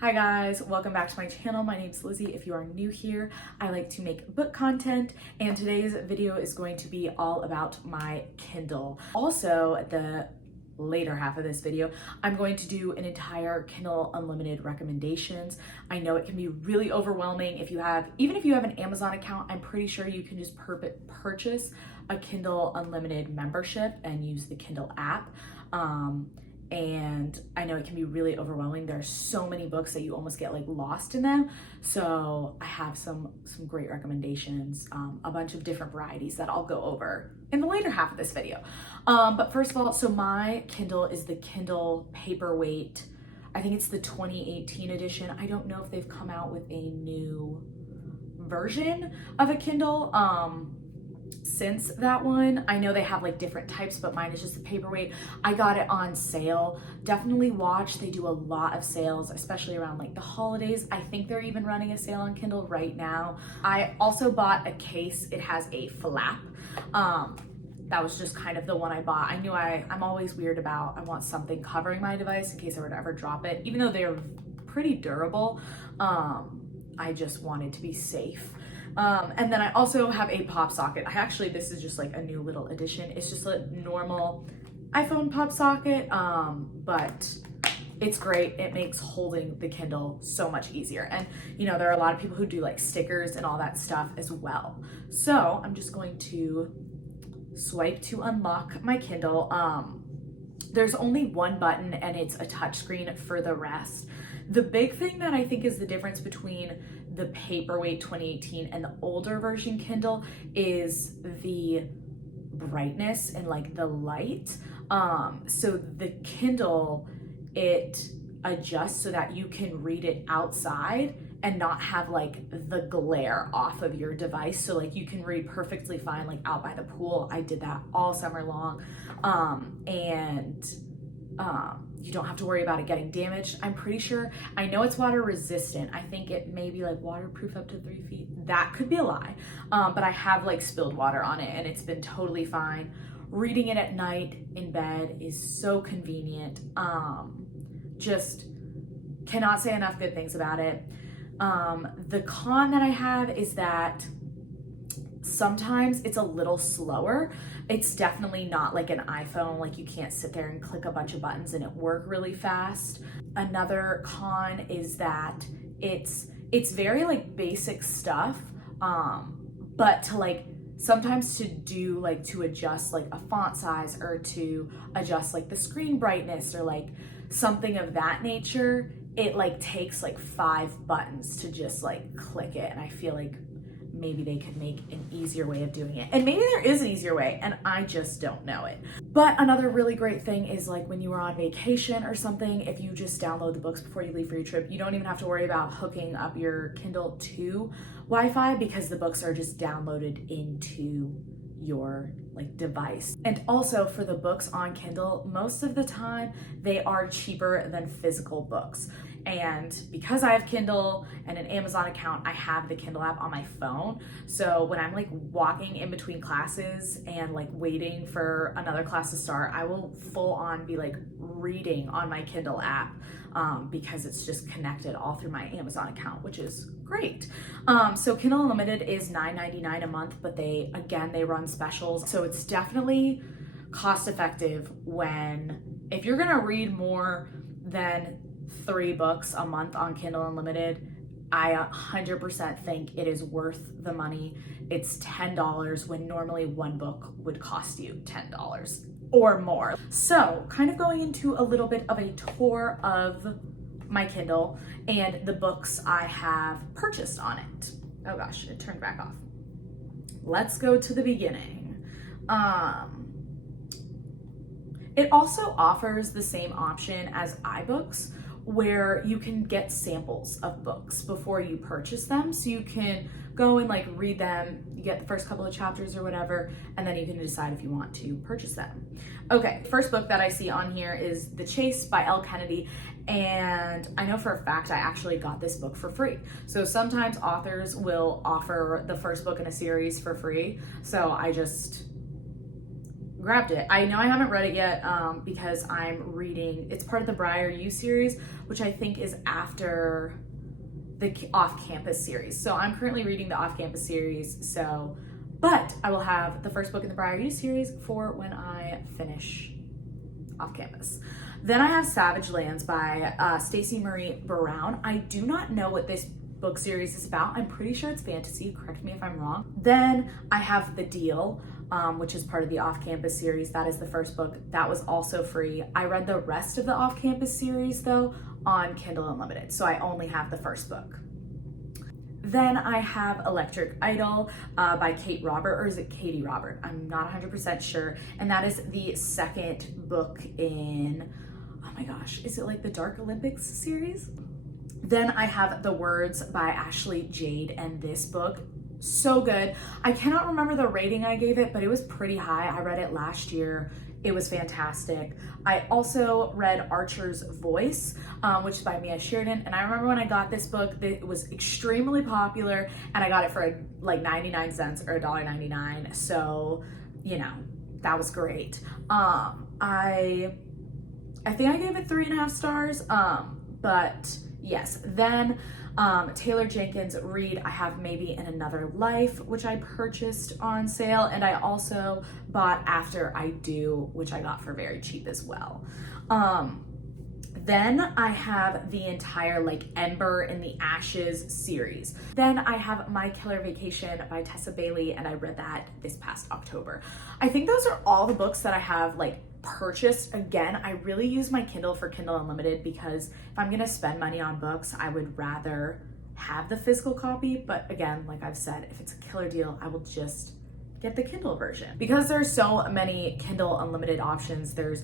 Hi guys, welcome back to my channel. My name's Lizzie. If you are new here, I like to make book content, and today's video is going to be all about my Kindle. Also, at the later half of this video, I'm going to do an entire Kindle Unlimited recommendations. I know it can be really overwhelming even if you have an Amazon account. I'm pretty sure you can just purchase a Kindle Unlimited membership and use the Kindle app. And I know it can be really overwhelming. There are so many books that you almost get like lost in them. So I have some great recommendations, a bunch of different varieties that I'll go over in the later half of this video. But first of all, so my Kindle is the Kindle Paperweight. I think it's the 2018 edition. I don't know if they've come out with a new version of a Kindle since that one. I know they have like different types, but mine is just the Paperweight. I got it on sale. Definitely watch. They do a lot of sales, especially around like the holidays. I think they're even running a sale on Kindle right now. I also bought a case. It has a flap. That was just kind of the one I bought. I knew I'm always weird about, I want something covering my device in case I were to ever drop it. Even though they're pretty durable, I just wanted to be safe. And then I also have a pop socket. This is just like a new little addition. It's just a normal iPhone pop socket, but it's great. It makes holding the Kindle so much easier. And you know, there are a lot of people who do like stickers and all that stuff as well. So I'm just going to swipe to unlock my Kindle. There's only one button and it's a touchscreen for the rest. The big thing that I think is the difference between the Paperweight 2018 and the older version Kindle is the brightness and like the light. So the Kindle, it adjusts so that you can read it outside and not have like the glare off of your device. So like you can read perfectly fine like out by the pool. I did that all summer long. You don't have to worry about it getting damaged. I'm pretty sure, I know it's water resistant. I think it may be like waterproof up to 3 feet. That could be a lie. But I have like spilled water on it and it's been totally fine. Reading it at night in bed is so convenient. Just cannot say enough good things about it. The con that I have is that sometimes it's a little slower. It's definitely not like an iPhone, like you can't sit there and click a bunch of buttons and it work really fast. Another con is that it's very like basic stuff, but to like sometimes to adjust like a font size or to adjust like the screen brightness or like something of that nature, it like takes like 5 buttons to just like click it. And I feel like maybe they could make an easier way of doing it. And maybe there is an easier way and I just don't know it. But another really great thing is like when you are on vacation or something, if you just download the books before you leave for your trip, you don't even have to worry about hooking up your Kindle to Wi-Fi because the books are just downloaded into your like device. And also for the books on Kindle, most of the time they are cheaper than physical books. And because I have Kindle and an Amazon account, I have the Kindle app on my phone. So when I'm like walking in between classes and like waiting for another class to start, I will full on be like reading on my Kindle app because it's just connected all through my Amazon account, which is great. So Kindle Unlimited is $9.99 a month, but they run specials. So it's definitely cost effective if you're gonna read more than 3 books a month on Kindle Unlimited. I 100% think it is worth the money. It's $10 when normally one book would cost you $10 or more. So kind of going into a little bit of a tour of my Kindle and the books I have purchased on it. Oh gosh, it turned back off. Let's go to the beginning. It also offers the same option as iBooks, where you can get samples of books before you purchase them. So you can go and like read them, you get the first couple of chapters or whatever, and then you can decide if you want to purchase them. Okay, first book that I see on here is The Chase by Elle Kennedy. And I know for a fact I actually got this book for free. So sometimes authors will offer the first book in a series for free. So I just grabbed it. I know I haven't read it yet because I'm reading, it's part of the Briar U series, which I think is after the off-campus series. So I'm currently reading the off-campus series, but I will have the first book in the Briar U series for when I finish off-campus. Then I have Savage Lands by Stacey Marie Brown. I do not know what this book series is about. I'm pretty sure it's fantasy. Correct me if I'm wrong. Then I have The Deal, which is part of the off-campus series. That is the first book. That was also free. I read the rest of the off-campus series though on Kindle Unlimited, so I only have the first book. Then I have Electric Idol by Kate Robert, or is it Katie Robert? I'm not 100% sure. And that is the second book in, oh my gosh, is it like the Dark Olympics series? Then I have The Words by Ashley Jade, and this book, so good. I cannot remember the rating I gave it, but it was pretty high. I read it last year. It was fantastic. I also read Archer's Voice, which is by Mia Sheridan. And I remember when I got this book, it was extremely popular, and I got it for like 99 cents or $1.99. So, you know, that was great. I think I gave it 3.5 stars. But yes, then Taylor Jenkins Reid, I have Maybe in Another Life, which I purchased on sale, and I also bought After I Do, which I got for very cheap as well. Then I have the entire like Ember in the Ashes series. Then I have My Killer Vacation by Tessa Bailey, and I read that this past October. I think those are all the books that I have like purchased. Again, I really use my Kindle for Kindle Unlimited because if I'm gonna spend money on books, I would rather have the physical copy. But again, like I've said, if it's a killer deal, I will just get the Kindle version. Because there's so many Kindle Unlimited options, there's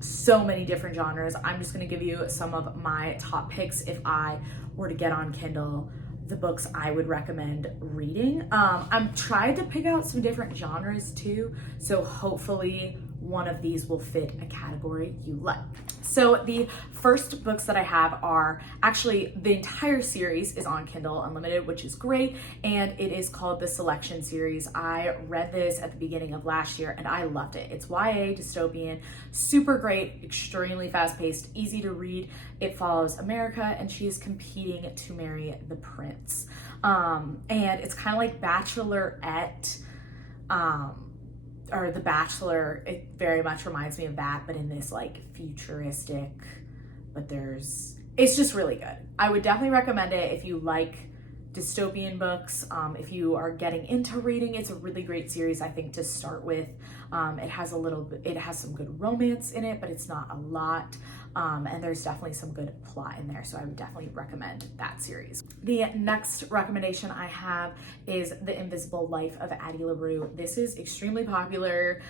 so many different genres. I'm just gonna give you some of my top picks if I were to get on Kindle, the books I would recommend reading. I'm trying to pick out some different genres too, so hopefully one of these will fit a category you like. So the first books that I have are actually, the entire series is on Kindle Unlimited, which is great, and it is called the Selection series. I read this at the beginning of last year and I loved it. It's YA dystopian, super great, extremely fast-paced, easy to read. It follows America and she is competing to marry the prince. And it's kind of like Bachelorette, or The Bachelor. It very much reminds me of that, but in this like futuristic, but it's just really good. I would definitely recommend it if you like dystopian books. If you are getting into reading, it's a really great series, I think, to start with. It has some good romance in it, but it's not a lot. And there's definitely some good plot in there, so I would definitely recommend that series. The next recommendation I have is The Invisible Life of Addie LaRue. This is extremely popular.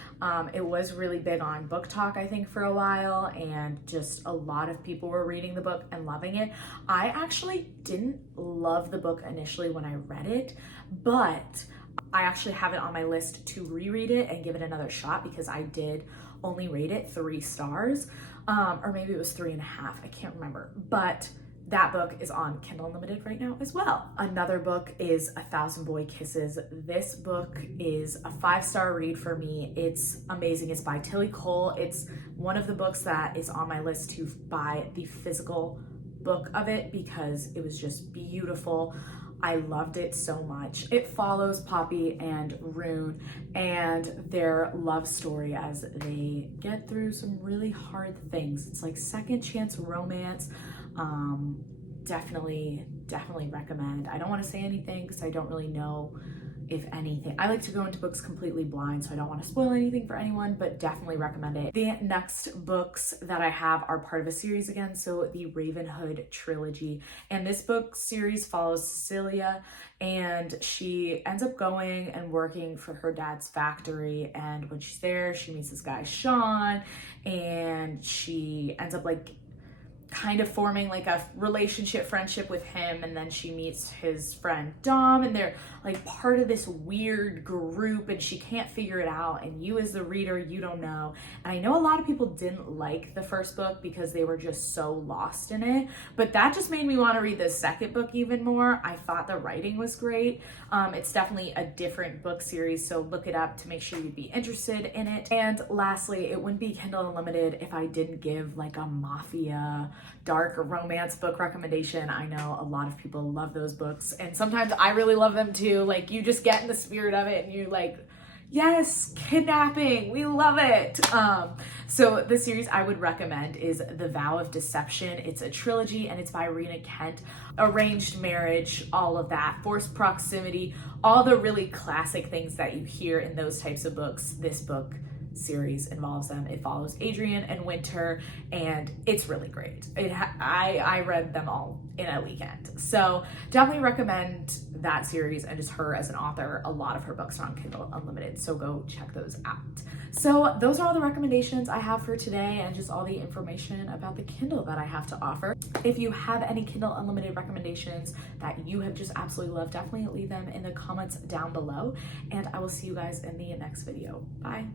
It was really big on Book Talk, I think, for a while, and just a lot of people were reading the book and loving it. I actually didn't love the book initially when I read it, but I actually have it on my list to reread it and give it another shot because I did only rate it 3 stars. Or maybe it was 3.5, I can't remember, but that book is on Kindle Unlimited right now as well. Another book is A Thousand Boy Kisses. This book is a 5-star read for me. It's amazing. It's by Tilly Cole. It's one of the books that is on my list to buy the physical book of it because it was just beautiful. I loved it so much. It follows Poppy and Rune and their love story as they get through some really hard things. It's like second chance romance. Definitely recommend. I don't want to say anything because I don't really know if anything. I like to go into books completely blind, so I don't want to spoil anything for anyone, but definitely recommend it. The next books that I have are part of a series again, so the Ravenhood trilogy. And this book series follows Cecilia, and she ends up going and working for her dad's factory. And when she's there, she meets this guy, Sean, and she ends up like kind of forming like a relationship, friendship with him, and then she meets his friend Dom, and they're like part of this weird group, and she can't figure it out, and you as the reader, you don't know. And I know a lot of people didn't like the first book because they were just so lost in it, but that just made me want to read the second book even more. I thought the writing was great. It's definitely a different book series, so look it up to make sure you'd be interested in it. And lastly, it wouldn't be Kindle Unlimited if I didn't give like a mafia dark romance book recommendation. I know a lot of people love those books, and sometimes I really love them too. Like, you just get in the spirit of it and you're like, yes, kidnapping, we love it. So the series I would recommend is The Vow of Deception. It's a trilogy, and it's by Rena Kent. Arranged marriage, all of that, forced proximity, all the really classic things that you hear in those types of books. This book series involves them. It follows Adrian and Winter, and it's really great. I read them all in a weekend, so definitely recommend that series, and just her as an author. A lot of her books are on Kindle Unlimited, so go check those out. So those are all the recommendations I have for today, and just all the information about the Kindle that I have to offer. If you have any Kindle Unlimited recommendations that you have just absolutely loved, definitely leave them in the comments down below, and I will see you guys in the next video. Bye.